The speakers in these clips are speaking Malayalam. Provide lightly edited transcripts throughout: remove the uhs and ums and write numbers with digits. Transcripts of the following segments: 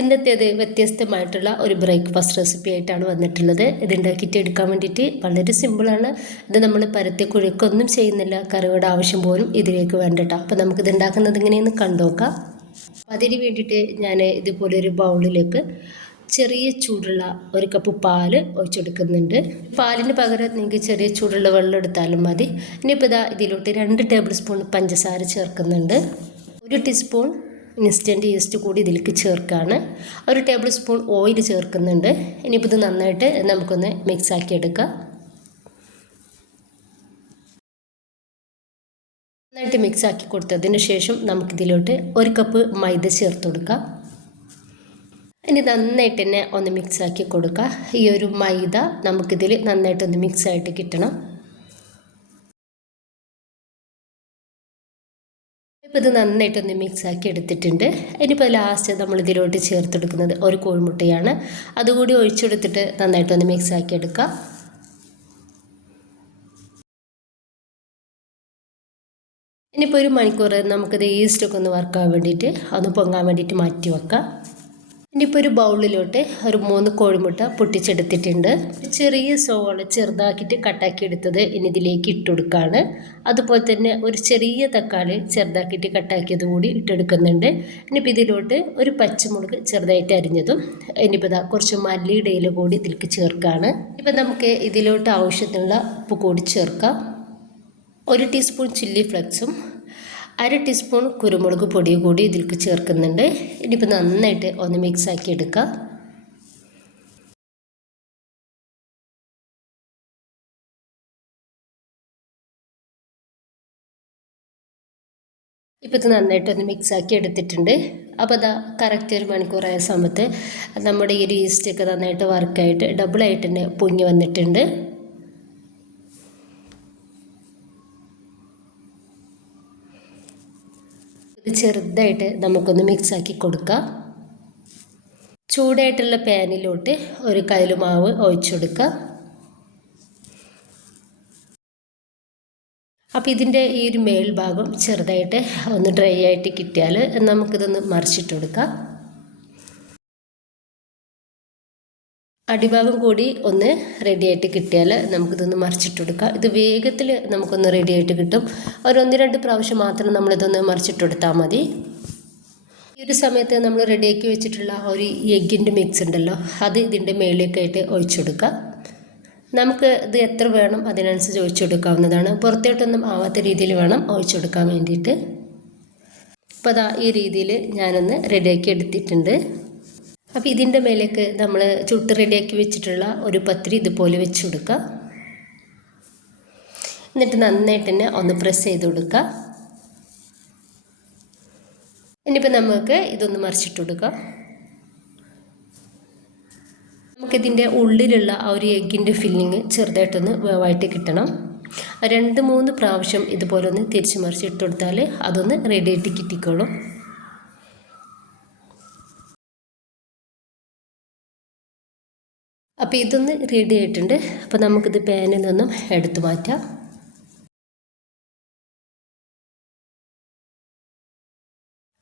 ഇന്നത്തേത് വ്യത്യസ്തമായിട്ടുള്ള ഒരു ബ്രേക്ക്ഫാസ്റ്റ് റെസിപ്പി ആയിട്ടാണ് വന്നിട്ടുള്ളത്. ഇത് ഉണ്ടാക്കിയിട്ട് എടുക്കാൻ വേണ്ടിയിട്ട് വളരെ സിമ്പിളാണ്. ഇത് നമ്മൾ പരത്തി കുഴക്കൊന്നും ചെയ്യുന്നില്ല, കറിയുടെ ആവശ്യം പോലും ഇതിലേക്ക് വേണ്ടിയിട്ടാണ്. അപ്പോൾ നമുക്കിത് ഉണ്ടാക്കുന്നത് എങ്ങനെയെന്ന് കണ്ടുനോക്കാം. അതിന് വേണ്ടിയിട്ട് ഞാൻ ഇതുപോലെ ഒരു ബൗളിലേക്ക് ചെറിയ ചൂടുള്ള 1 കപ്പ് പാല് ഒഴിച്ചെടുക്കുന്നുണ്ട്. പാലിന് പകരം നിങ്ങൾക്ക് ചെറിയ ചൂടുള്ള വെള്ളം എടുത്താലും മതി. ഇനിയിപ്പോൾ ഇതിലോട്ട് 2 ടേബിൾ സ്പൂൺ പഞ്ചസാര ചേർക്കുന്നുണ്ട്. 1 ടീസ്പൂൺ ഇൻസ്റ്റൻറ്റ് ഈസ്റ്റ് കൂടി ഇതിലേക്ക് ചേർക്കുകയാണ്. 1 ടേബിൾ സ്പൂൺ ഓയിൽ ചേർക്കുന്നുണ്ട്. ഇനിയിപ്പോൾ ഇത് നന്നായിട്ട് നമുക്കൊന്ന് മിക്സ് ആക്കി എടുക്കാം. നന്നായിട്ട് മിക്സ് ആക്കി കൊടുത്തതിന് ശേഷം നമുക്കിതിലോട്ട് 1 കപ്പ് മൈദ ചേർത്ത് കൊടുക്കാം. ഇനി നന്നായിട്ട് തന്നെ ഒന്ന് മിക്സ് ആക്കി കൊടുക്കുക. ഈ ഒരു മൈദ നമുക്കിതിൽ നന്നായിട്ടൊന്ന് മിക്സ് ആയിട്ട് കിട്ടണം. ഇപ്പോൾ ഇത് നന്നായിട്ടൊന്ന് മിക്സ് ആക്കി എടുത്തിട്ടുണ്ട്. ഇനിയിപ്പോൾ ലാസ്റ്റ് നമ്മൾ ഇതിലോട്ട് ചേർത്തെടുക്കുന്നത് 1 കോഴിമുട്ടയാണ്. അതുകൂടി ഒഴിച്ചെടുത്തിട്ട് നന്നായിട്ടൊന്ന് മിക്സ് ആക്കി എടുക്കുക. ഇനിയിപ്പോൾ 1 മണിക്കൂർ നമുക്കിത് ഈസ്റ്റൊക്കെ ഒന്ന് വറുക്കാൻ വേണ്ടിയിട്ട് ഒന്ന് പൊങ്ങാൻ വേണ്ടിയിട്ട് മാറ്റി വെക്കാം. ഇനിയിപ്പോൾ ഒരു ബൗളിലോട്ട് 3 കോഴിമുട്ട പൊട്ടിച്ചെടുത്തിട്ടുണ്ട്. ചെറിയ സോള ചെറുതാക്കിയിട്ട് കട്ടാക്കി എടുത്തത് ഇനി ഇതിലേക്ക് ഇട്ട് കൊടുക്കുകയാണ്. അതുപോലെ തന്നെ ഒരു ചെറിയ തക്കാളി ചെറുതാക്കിയിട്ട് കട്ടാക്കിയത് കൂടി ഇട്ടെടുക്കുന്നുണ്ട്. ഇനിയിപ്പോൾ ഇതിലോട്ട് 1 പച്ചമുളക് ചെറുതായിട്ട് അരിഞ്ഞതും ഇനിയിപ്പോൾ കുറച്ച് മല്ലിയുടെ ഇല കൂടി ഇതിലേക്ക് ചേർക്കുകയാണ്. ഇപ്പം നമുക്ക് ഇതിലോട്ട് ആവശ്യത്തിനുള്ള ഉപ്പ് കൂടി ചേർക്കാം. 1 ടീസ്പൂൺ ചില്ലി ഫ്ലെക്സും 1/2 ടീസ്പൂൺ കുരുമുളക് പൊടി കൂടി ഇതിലേക്ക് ചേർക്കുന്നുണ്ട്. ഇനിയിപ്പോൾ നന്നായിട്ട് ഒന്ന് മിക്സ് ആക്കി എടുക്കാം. ഇപ്പോൾ ഇത് നന്നായിട്ടൊന്ന് മിക്സ് ആക്കി എടുത്തിട്ടുണ്ട്. അപ്പോൾ കറക്റ്റ് 1 മണിക്കൂറായ സമയത്ത് നമ്മുടെ ഈ ഈസ്റ്റൊക്കെ നന്നായിട്ട് വർക്കായിട്ട് ഡബിളായിട്ട് തന്നെ പൊങ്ങി വന്നിട്ടുണ്ട്. ഇത് ചെറുതായിട്ട് നമുക്കൊന്ന് മിക്സ് ആക്കി കൊടുക്കാം. ചൂടായിട്ടുള്ള പാനിലോട്ട് 1 കയ്യിൽ മാവ് ഒഴിച്ചു കൊടുക്കുക. അപ്പോൾ ഇതിൻ്റെ ഈ ഒരു മേൽഭാഗം ചെറുതായിട്ട് ഒന്ന് ഡ്രൈ ആയിട്ട് കിട്ടിയാൽ നമുക്കിതൊന്ന് മറിച്ചിട്ട് കൊടുക്കാം. അടിഭാഗം കൂടി ഒന്ന് റെഡി ആയിട്ട് കിട്ടിയാൽ നമുക്കിതൊന്ന് മറിച്ചിട്ട് കൊടുക്കാം. ഇത് വേഗത്തിൽ നമുക്കൊന്ന് റെഡി ആയിട്ട് കിട്ടും. 1-2 പ്രാവശ്യം മാത്രം നമ്മളിതൊന്ന് മറിച്ചിട്ട് കൊടുത്താൽ മതി. ഈ ഒരു സമയത്ത് നമ്മൾ റെഡിയാക്കി വെച്ചിട്ടുള്ള ഒരു എഗ്ഗിൻ്റെ മിക്സ് ഉണ്ടല്ലോ, അത് ഇതിൻ്റെ മേളിലേക്കായിട്ട് ഒഴിച്ചു കൊടുക്കുക. നമുക്ക് ഇത് എത്ര വേണം അതിനനുസരിച്ച് ഒഴിച്ചു കൊടുക്കാവുന്നതാണ്. പുറത്തോട്ടൊന്നും ആവാത്ത രീതിയിൽ വേണം ഒഴിച്ചു കൊടുക്കാൻ വേണ്ടിയിട്ട്. അപ്പോൾ ഈ രീതിയിൽ ഞാനൊന്ന് റെഡിയാക്കി എടുത്തിട്ടുണ്ട്. അപ്പോൾ ഇതിൻ്റെ മേലേക്ക് നമ്മൾ ചുട്ട് റെഡിയാക്കി വെച്ചിട്ടുള്ള ഒരു പത്തിരി ഇതുപോലെ വെച്ച് കൊടുക്കുക. എന്നിട്ട് നന്നായിട്ട് തന്നെ ഒന്ന് പ്രസ് ചെയ്ത് കൊടുക്കുക. ഇനിയിപ്പോൾ നമുക്ക് ഇതൊന്ന് മറിച്ചിട്ട് കൊടുക്കാം. നമുക്കിതിൻ്റെ ഉള്ളിലുള്ള ആ ഒരു എഗ്ഗിൻ്റെ ഫില്ലിങ് ചെറുതായിട്ടൊന്ന് വേവായിട്ട് കിട്ടണം. 2-3 പ്രാവശ്യം ഇതുപോലെ ഒന്ന് തിരിച്ച് മറിച്ചിട്ട് കൊടുത്താൽ അതൊന്ന് റെഡിയായിട്ട് കിട്ടിക്കോളും. അപ്പോൾ ഇതൊന്ന് റെഡി ആയിട്ടുണ്ട്. അപ്പോൾ നമുക്കിത് പാനിൽ നിന്നും എടുത്തു മാറ്റാം.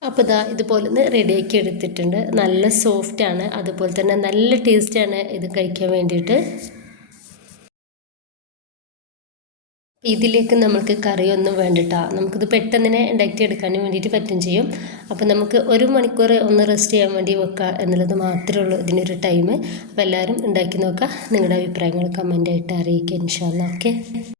അപ്പോൾ ഇതുപോലെ ഒന്ന് റെഡിയാക്കി എടുത്തിട്ടുണ്ട്. നല്ല സോഫ്റ്റാണ്, അതുപോലെ തന്നെ നല്ല ടേസ്റ്റാണ് ഇത് കഴിക്കാൻ വേണ്ടിയിട്ട്. ഇതിലേക്ക് നമുക്ക് കറിയൊന്നും വേണ്ടിയിട്ടാണ്, നമുക്കിത് പെട്ടെന്ന് തന്നെ ഉണ്ടാക്കിയെടുക്കാൻ വേണ്ടിയിട്ട് പറ്റും ചെയ്യും. അപ്പോൾ നമുക്ക് 1 മണിക്കൂർ ഒന്ന് റെസ്റ്റ് ചെയ്യാൻ വേണ്ടി വെക്കുക എന്നുള്ളത് മാത്രമേ ഉള്ളൂ ഇതിനൊരു ടൈം. അപ്പോൾ എല്ലാവരും ഉണ്ടാക്കി നോക്കുക. നിങ്ങളുടെ അഭിപ്രായങ്ങൾ കമൻ്റായിട്ട് അറിയിക്കുക ഇൻഷാ അല്ലാഹ്. ഓക്കെ.